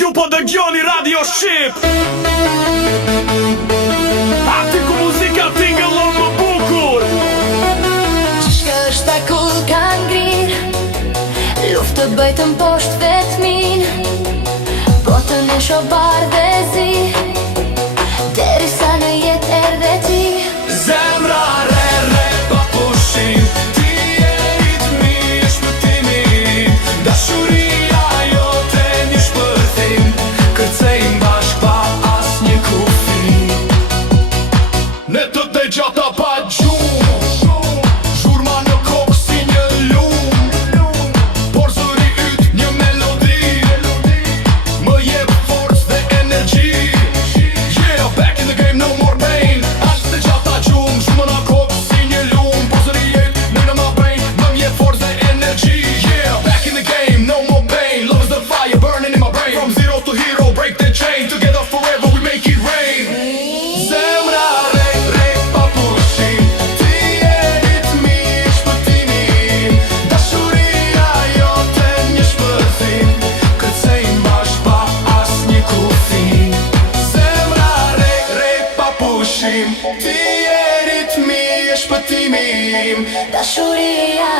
Ju po dëgjoni Radio Shqip. Aty ku muzika tingëllon më bukur. Shka është akull ka ngrir, luft të bëjtën poshtë vetmin, botën e sho bardhezi, derisa në jet erdhe ti. Zemra re re pa pushim, ti je ritmi e shpëtimi, dashuria jote një shpërthim, kërcejmë bashk pa as një kufi. Ne të gjata pa gjumë, zhurma në kokë si një lumë, por zëri yt një melodi, më jep forcë dhe energji. Yeah, back in the game, no more pain. As të gjata gjumë, zhurma në kokë si një lumë, por zëri yt në my brain, më jep forcë dhe energji. Yeah, back in the game, no more pain. Love is the fire burning in my brain. From zero to hero, break the chain. Together forever we make it rain. Zemra re re pa pushim, ti je ritmi e shpëtimi, dashuria jote një shpërthim, kërcejmë bashk pa as një kufi. Zemra re re pa pushim, ti je ritmi e shpëtimi, Dashuria